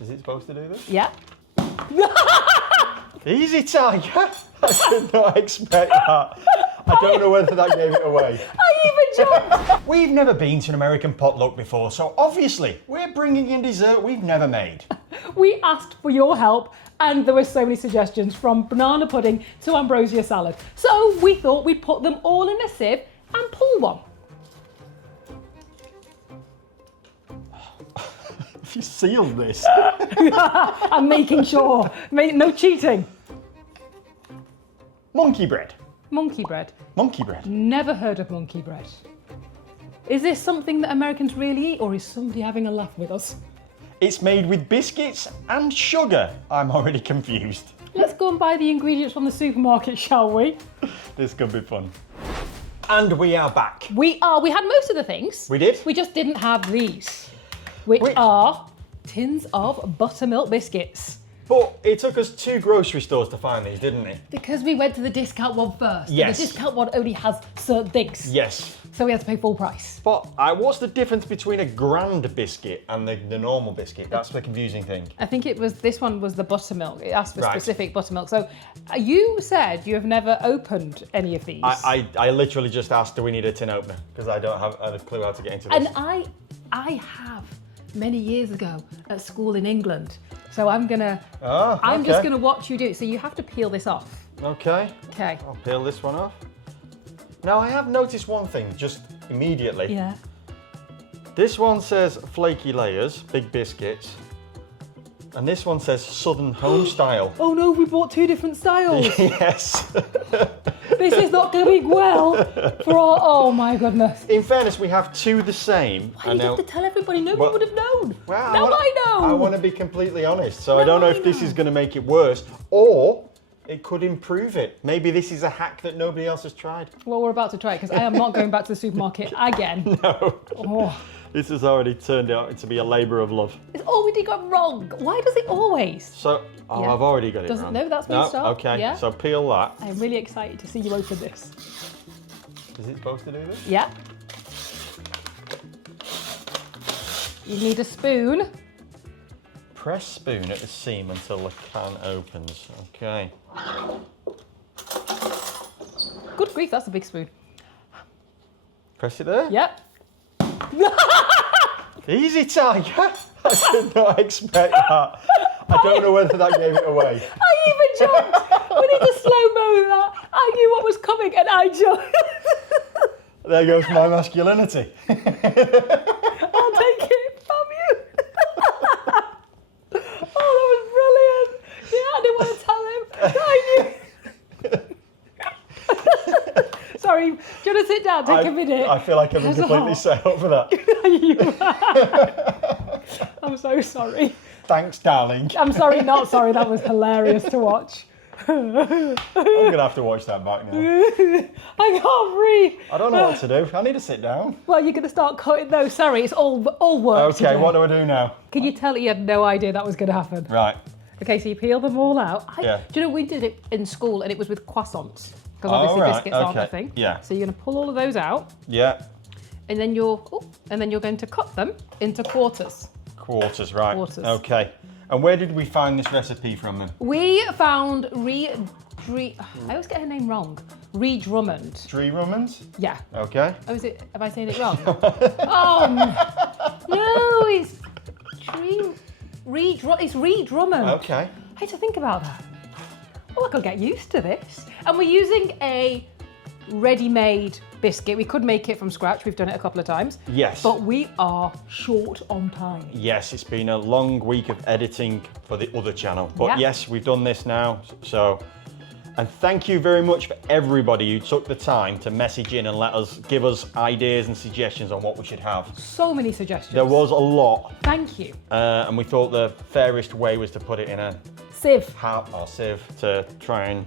Is it supposed to do this? Yeah. Easy, Tiger. I did not expect that. I don't know whether that gave it away. I even jumped. We've never been to an American potluck before, so obviously we're bringing in dessert we've never made. We asked for your help and there were so many suggestions from banana pudding to ambrosia salad. So we thought we'd put them all in a sieve and pull one. Have you sealed this? I'm making sure. No cheating. Monkey bread. Monkey bread. Monkey bread. Never heard of monkey bread. Is this something that Americans really eat or is somebody having a laugh with us? It's made with biscuits and sugar. I'm already confused. Let's go and buy the ingredients from the supermarket, shall we? This could be fun. And we are back. We had most of the things. We did? We just didn't have these, which are tins of buttermilk biscuits. But it took us 2 grocery stores to find these, didn't it? Because we went to the discount one first. Yes. The discount one only has certain things. Yes. So we had to pay full price. But what's the difference between a grand biscuit and the normal biscuit? That's the confusing thing. I think this one was the buttermilk. It asked for specific buttermilk. So you said you have never opened any of these. I literally just asked, do we need a tin opener? Because I don't have a clue how to get into this. And I have many years ago at school in England. So I'm just gonna watch you do it. So you have to peel this off. Okay. Okay. I'll peel this one off. Now I have noticed one thing just immediately. Yeah. This one says flaky layers, big biscuits. And this one says Southern home style. Oh no, we bought 2 different styles. Yes. This is not going well for our, oh my goodness. In fairness, we have 2 the same. Why do you have to tell everybody? Nobody would have known. Well, now I know. I want to be completely honest. So I don't know if this is going to make it worse or it could improve it. Maybe this is a hack that nobody else has tried. Well, we're about to try it because I am not going back to the supermarket again. No. Oh. This has already turned out to be a labour of love. It's already got wrong. Why does it always? So, I've already got it wrong. No, that's me start. Okay, yeah? so peel that. I'm really excited to see you open this. Is it supposed to do this? Yeah. You need a spoon. Press spoon at the seam until the can opens. Okay. Good grief, that's a big spoon. Press it there? Yep. Easy, Tiger. I did not expect that. I don't know whether that gave it away. I even jumped. We need to slow-mo that. I knew what was coming and I jumped. There goes my masculinity. I'll take it from you. Oh, that was brilliant. Yeah, I didn't want to tell him. I knew. Sorry, do you want to sit down? Take a minute. I feel like I've been completely set up for that. I'm so sorry. Thanks, darling. I'm sorry, not sorry. That was hilarious to watch. I'm going to have to watch that back now. I can't breathe. I don't know what to do. I need to sit down. Well, you're going to start cutting those. Sorry, it's all work. Okay, what do I do now? Can you tell you had no idea that was going to happen? Right. Okay, so you peel them all out. Yeah. Do you know, we did it in school and it was with croissants. Because obviously biscuits aren't a thing. Yeah. So you're going to pull all of those out. Yeah. And then you're going to cut them into quarters. Quarters, right. Quarters. Okay. And where did we find this recipe from then? We found I always get her name wrong. Ree Drummond. Dree Drummond? Yeah. Okay. Oh, is it? Am I saying it wrong? Oh no, it's it's Ree Drummond. Okay. I had to think about that. Oh, I could get used to this. And we're using a ready-made biscuit. We could make it from scratch. We've done it a couple of times. Yes. But we are short on time. Yes, it's been a long week of editing for the other channel. But yes, we've done this now. So, and thank you very much for everybody who took the time to message in and give us ideas and suggestions on what we should have. So many suggestions. There was a lot. Thank you. And we thought the fairest way was to put it in a sieve to try and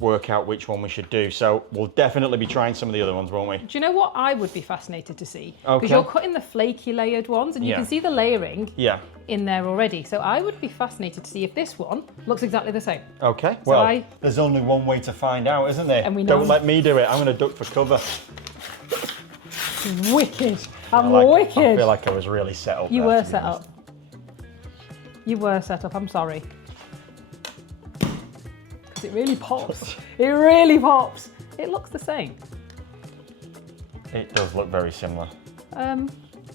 work out which one we should do. So we'll definitely be trying some of the other ones, won't we? Do you know what I would be fascinated to see? Okay. Because you're cutting the flaky layered ones and you can see the layering in there already. So I would be fascinated to see if this one looks exactly the same. Okay, well, there's only one way to find out, isn't there? And we know. Don't let me do it. I'm going to duck for cover. Wicked. I'm I wicked. I feel like I was really set up. You were set up. You were set up, I'm sorry. Because it really pops. It really pops. It looks the same. It does look very similar.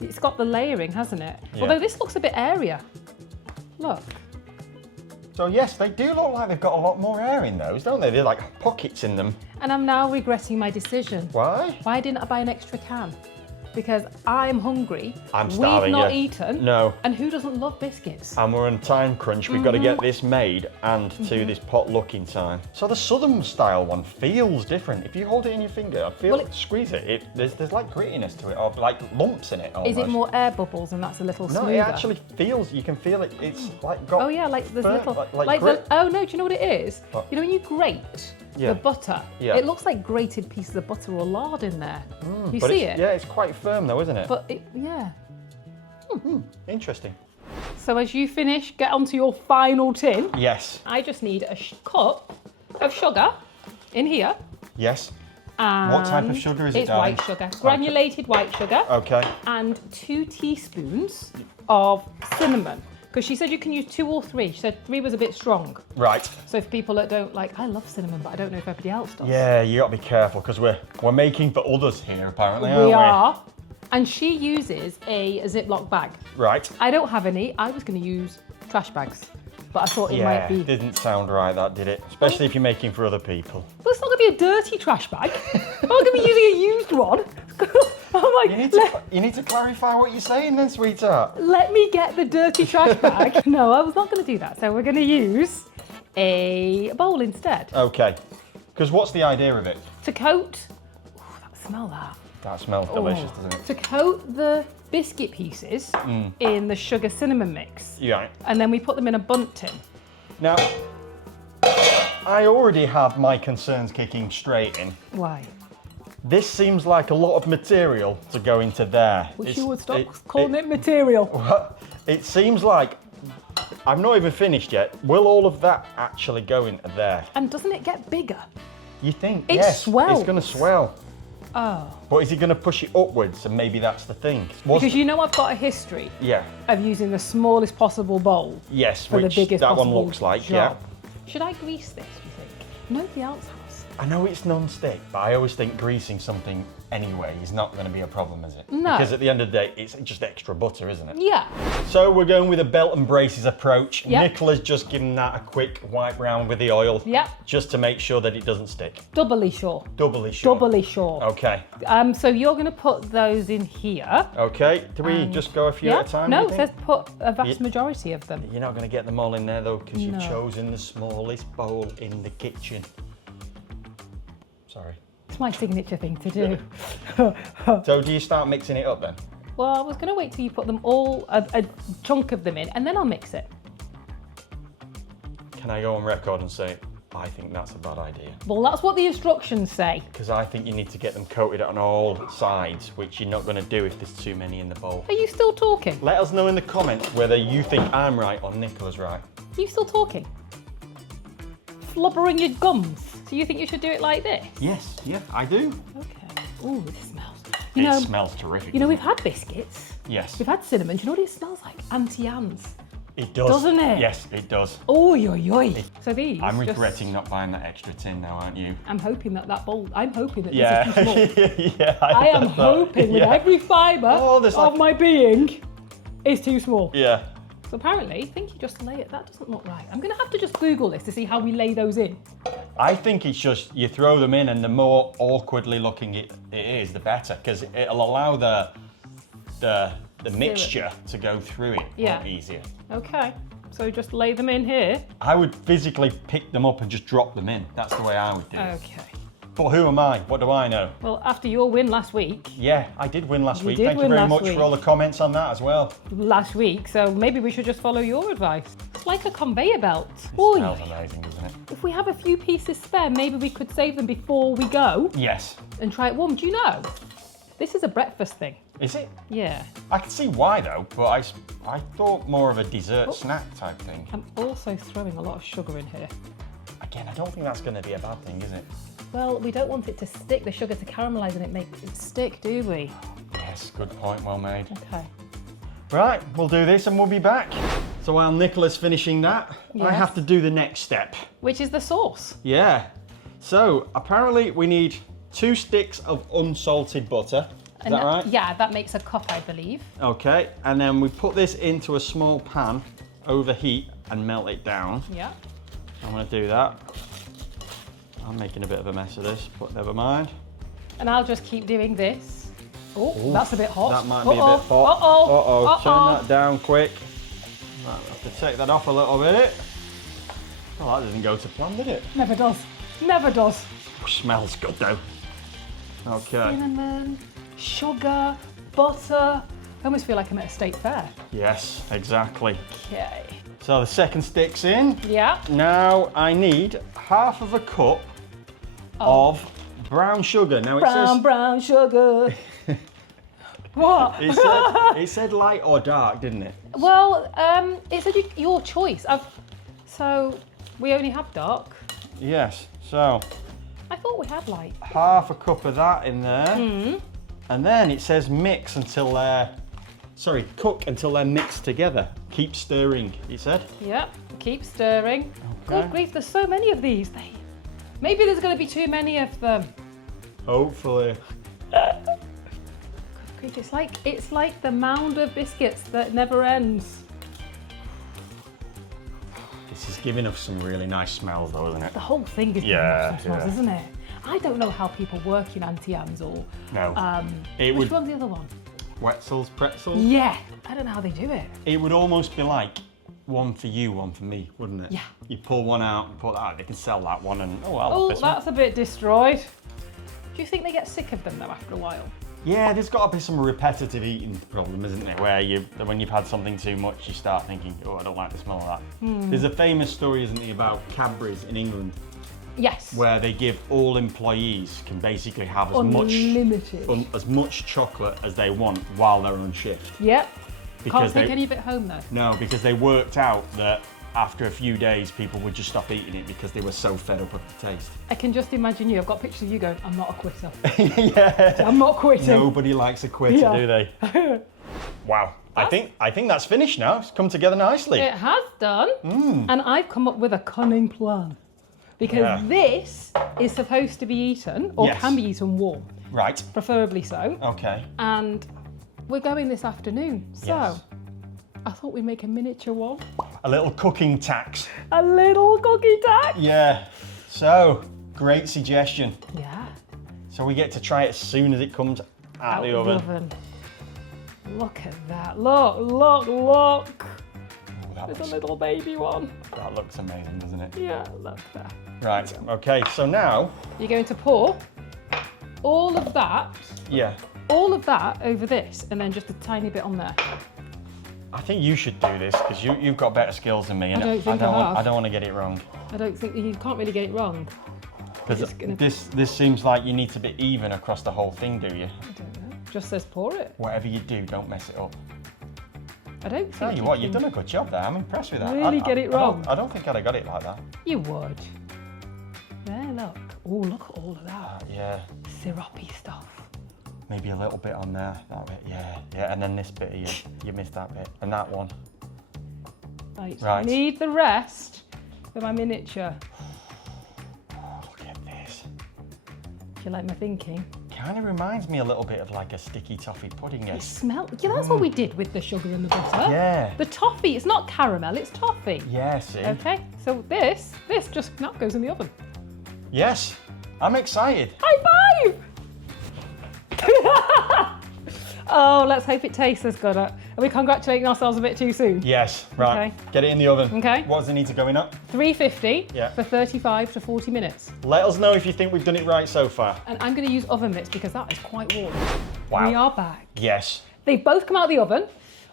It's got the layering, hasn't it? Yeah. Although this looks a bit airier. Look. So yes, they do look like they've got a lot more air in those, don't they? They're like pockets in them. And I'm now regretting my decision. Why? Why didn't I buy an extra can? Because I'm hungry. I'm starving. We've not eaten. No. And who doesn't love biscuits? And we're on time crunch. We've got to get this made and to this potluck in time. So the southern style one feels different. If you hold it in your finger, I feel squeeze it. There's like grittiness to it, or like lumps in it. Almost. Is it more air bubbles and that's a little smoother? No, it actually feels. You can feel it. It's like got. Oh yeah, like there's burnt, little. like grit. Oh no, do you know what it is? What? You know when you grate the butter, it looks like grated pieces of butter or lard in there. You see it? Yeah, it's quite firm though, isn't it? But yeah. Interesting. So as you finish, get onto your final tin. Yes. I just need a cup of sugar in here. Yes. And what type of sugar is it, It's darling? white sugar, granulated white sugar. Okay. And 2 teaspoons of cinnamon. Because she said you can use 2 or 3. She said 3 was a bit strong. Right. So for people that don't like, I love cinnamon, but I don't know if everybody else does. Yeah, you got to be careful because we're making for others here apparently, We aren't we? are. And she uses a Ziploc bag. Right. I don't have any. I was going to use trash bags, but I thought it Yeah, might be. didn't sound right, that did it? Especially if you're making for other people. But it's not going to be a dirty trash bag. I'm not going to be using a used one. I'm like, You need to clarify what you're saying then, sweetheart. let me get the dirty trash bag. No, I was not going to do that. So we're going to use a bowl instead. Okay. Because what's the idea of it? To coat, smell that. That smells delicious, doesn't it? To coat the biscuit pieces in the sugar cinnamon mix. Yeah. And then we put them in a bundt tin. Now, I already have my concerns kicking straight in. Why? This seems like a lot of material to go into there. Wish you would stop calling it material. It seems like, I'm not even finished yet. Will all of that actually go into there? And doesn't it get bigger? You think? It Yes, swells. it's going to swell. Oh. But is it going to push it upwards? And maybe that's the thing. Because you know I've got a history Yeah. of using the smallest possible bowl Yes, for which the biggest that one possible looks like, job. Should I grease this, do you think? Nobody else has. I know it's non-stick, but I always think greasing something anyway is not going to be a problem, is it? No. Because at the end of the day, it's just extra butter, isn't it? Yeah. So we're going with a belt and braces approach. Yep. Nicola's just given that a quick wipe round with the oil. Yep. Just to make sure that it doesn't stick. Doubly sure. Doubly sure. Doubly sure. Okay. So you're going to put those in here. Okay. Do we just go a few at a time? No, do it you says think? put a vast majority of them. You're not going to get them all in there though, because No. you've chosen the smallest bowl in the kitchen. Sorry. It's my signature thing to do. So do you start mixing it up then? Well, I was going to wait till you put them all, a chunk of them in, and then I'll mix it. Can I go on record and say, I think that's a bad idea? Well, that's what the instructions say. Because I think you need to get them coated on all sides, which you're not going to do if there's too many in the bowl. Are you still talking? Let us know in the comments whether you think I'm right or Nicola's right. Are you still talking? Flubbering your gums. So you think you should do it like this? Yes, yeah, I do. Okay. Ooh, this smells. It smells terrific. You know, we've had biscuits. Yes. We've had cinnamon. Do you know what it smells like? Auntie Anne's. It does. Doesn't it? Yes, it does. Oh, yo. So these. I'm regretting not buying that extra tin now, aren't you? I'm hoping that bowl. I'm hoping that Yeah. this is too small. Yeah. I am hoping with every fibre of my being is too small. Yeah. So apparently, I think you just lay it. That doesn't look right. I'm going to have to just Google this to see how we lay those in. I think it's just you throw them in, and the more awkwardly looking it is, the better, because it'll allow the mixture to go through it a lot easier. Okay. So just lay them in here. I would physically pick them up and just drop them in. That's the way I would do it. Okay. But who am I? What do I know? Well, after your win last week. Yeah, I did win last week. did Thank you win very last much week. for all the comments on that as well. So maybe we should just follow your advice. It's like a conveyor belt. It Oy. smells amazing, doesn't it? If we have a few pieces spare, maybe we could save them before we go Yes. and try it warm. Do you know? This is a breakfast thing. Is it? Yeah. I can see why though, but I thought more of a dessert snack type thing. I'm also throwing a lot of sugar in here. Again, I don't think that's going to be a bad thing, is it? Well, we don't want it to stick, the sugar to caramelise and it makes it stick, do we? Yes, good point, well made. Okay. Right, we'll do this and we'll be back. So while Nicola's finishing that, I Yes. have to do the next step. Which is the sauce. Yeah. So apparently we need 2 sticks of unsalted butter. Is that right? Yeah, that makes a cup, I believe. Okay, and then we put this into a small pan over heat and melt it down. Yeah. I'm gonna do that. I'm making a bit of a mess of this, but never mind. And I'll just keep doing this. Oh, that's a bit hot. That might be a bit hot. Uh-oh, turn that down quick. Right, I have to take that off a little bit. Oh, that didn't go to plan, did it? Never does. Never does. Smells good though. Okay. Cinnamon, sugar, butter. I almost feel like I'm at a state fair. Yes, exactly. Okay. So the second stick's in. Yeah. Now I need half of a cup of brown sugar. Now Brown sugar. What? it said light or dark, didn't it? Well, it said your choice. So we only have dark. Yes. So I thought we had light. half a cup of that in there. And then it says mix until cook until they're mixed together. Keep stirring, it said. Yep. Keep stirring. Okay. Good grief, there's so many of these. Maybe there's going to be too many of them. Hopefully. Good grief, it's like the mound of biscuits that never ends. This is giving us some really nice smells though, isn't it? The whole thing is Yeah, some smells, yeah. isn't it? I don't know how people work in Auntie Anne's or No. which one's the other one? Wetzels, pretzels. Yeah, I don't know how they do it. It would almost be like one for you, one for me, wouldn't it? Yeah. You pull one out and put that out, they can sell that one and I'll Oh, have this one. that's a bit destroyed. Do you think they get sick of them though after a while? Yeah, there's got to be some repetitive eating problem, isn't there? Where when you've had something too much, you start thinking, oh, I don't like the smell of that. There's a famous story, isn't there, about Cadbury's in England, Yes. where they give all employees can basically have Unlimited. as much chocolate as they want while they're on shift. Yep. Because Can't take any of it home though. No, because they worked out that after a few days, people would just stop eating it because they were so fed up with the taste. I can just imagine you. I've got pictures of you going, I'm not a quitter. Yeah. I'm not quitting. Nobody likes a quitter, Yeah. do they? Wow. I think that's finished now. It's come together nicely. It has done. And I've come up with a cunning plan. Because this is supposed to be eaten, or Yes. can be eaten warm, Right. preferably so. Okay. And we're going this afternoon. So Yes. I thought we'd make a miniature one. A little cooking tax. A little cookie tack. Yeah. So, great suggestion. Yeah. So we get to try it as soon as it comes out the oven. Look at that. Look. Oh, that, There's looks, a little baby one. that looks amazing, doesn't it? Yeah, look there. Right. Okay. So now, You're going to pour all of that over this, and then just a tiny bit on there. I think you should do this because you've got better skills than me, and don't think I have. I don't want to get it wrong. I don't think you can't really get it wrong. Because gonna- this seems like you need to be even across the whole thing, do you? I don't know. Just says pour it. Whatever you do, don't mess it up. I don't think. Tell you what, you've done a good job there. I'm impressed with that. Really get it wrong. I don't think I'd have got it like that. You would. There, look. Oh, look at all of that. Yeah, Syrupy stuff. maybe a little bit on there. That bit, yeah. And then this bit, you missed that bit, and that one. Right. Right. I need the rest for my miniature. Oh, look at this. Do you like my thinking? Kind of reminds me a little bit of like a sticky toffee pudding. It smells. Yeah, that's what we did with the sugar and the butter. Yeah. The toffee. It's not caramel. It's toffee. Yeah. See. Okay. So this just now goes in the oven. Yes. I'm excited. High five! Oh, let's hope it tastes as good. Are we congratulating ourselves a bit too soon? Yes. Right. Okay. Get it in the oven. Okay. What does it need to go in at? 350 Yeah. for 35 to 40 minutes. Let us know if you think we've done it right so far. And I'm going to use oven mitts because that is quite warm. Wow. We are back. Yes. They've both come out of the oven.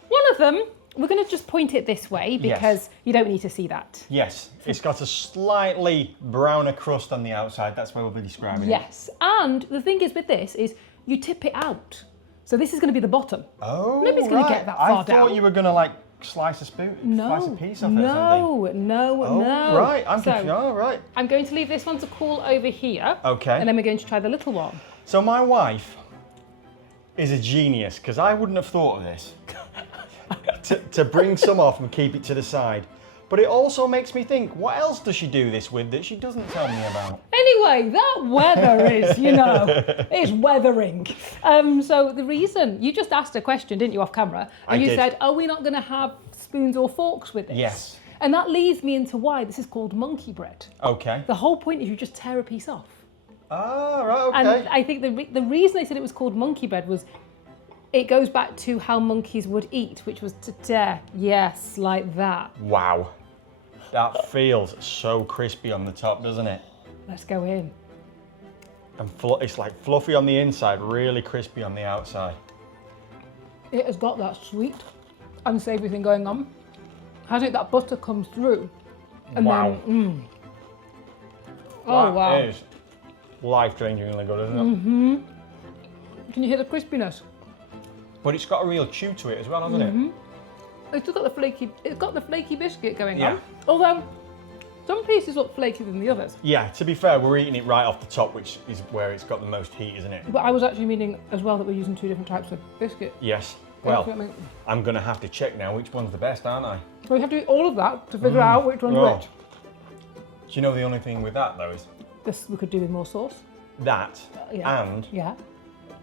One of them, we're going to just point it this way because you don't need to see that. Yes. It's got a slightly browner crust on the outside. That's where we'll be describing it. Yes. And the thing is with this is you tip it out. So this is going to be the bottom. Oh, Nobody's going to get that far I down. thought you were going to like slice a spoon, slice a piece off it or something. No. Oh, right. I'm So, confused. Oh, right. I'm going to leave this one to cool over here. Okay. And then we're going to try the little one. So my wife is a genius because I wouldn't have thought of this. to bring some off and keep it to the side. But it also makes me think, what else does she do this with that she doesn't tell me about? Anyway, that weather is, it's weathering. So the reason, you just asked a question, didn't you, off camera? And you said, are we not going to have spoons or forks with this? Yes. And that leads me into why this is called monkey bread. Okay. The whole point is you just tear a piece off. Ah, right, okay. And I think the reason they said it was called monkey bread was it goes back to how monkeys would eat, which was to tear, yes, like that. Wow. That feels so crispy on the top, doesn't it? Let's go in. And it's like fluffy on the inside, really crispy on the outside. It has got that sweet and savoury thing going on. Has it? That butter comes through. And Wow. then, Oh, wow. That is life-changingly good, isn't it? Mm-hmm. Can you hear the crispiness? But it's got a real chew to it as well, hasn't it? It's still got the flaky biscuit going Yeah. on. Although, some pieces look flakier than the others. Yeah, to be fair, we're eating it right off the top, which is where it's got the most heat, isn't it? But I was actually meaning as well that we're using two different types of biscuit. Yes. That's Well, what I mean. I'm going to have to check now which one's the best, aren't I? So we have to eat all of that to figure out which one's Oh. which. Do you know the only thing with that, though, is This we could do with more sauce. that Yeah. and Yeah.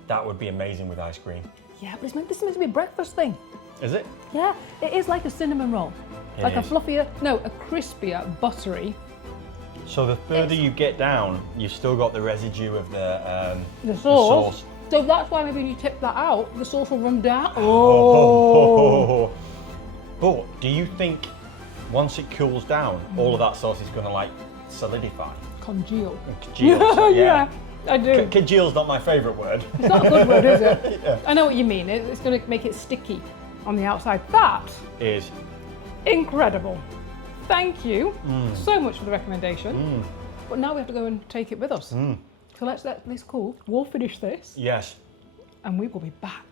that would be amazing with ice cream. Yeah, but this is meant to be a breakfast thing. Is it? Yeah, it is like a cinnamon roll. It like is. a fluffier, no, a crispier, buttery. So the further you get down, you've still got the residue of the sauce. So that's why maybe when you tip that out, the sauce will run down. Oh. But do you think once it cools down, all of that sauce is going to like solidify? Congeal. Congeal. So, Yeah, I do. Congeal's not my favourite word. It's not a good word, is it? Yeah. I know what you mean. It's going to make it sticky on the outside. That Is. incredible. Thank you so much for the recommendation. But now we have to go and take it with us. So let's let this cool. We'll finish this Yes. and we will be back.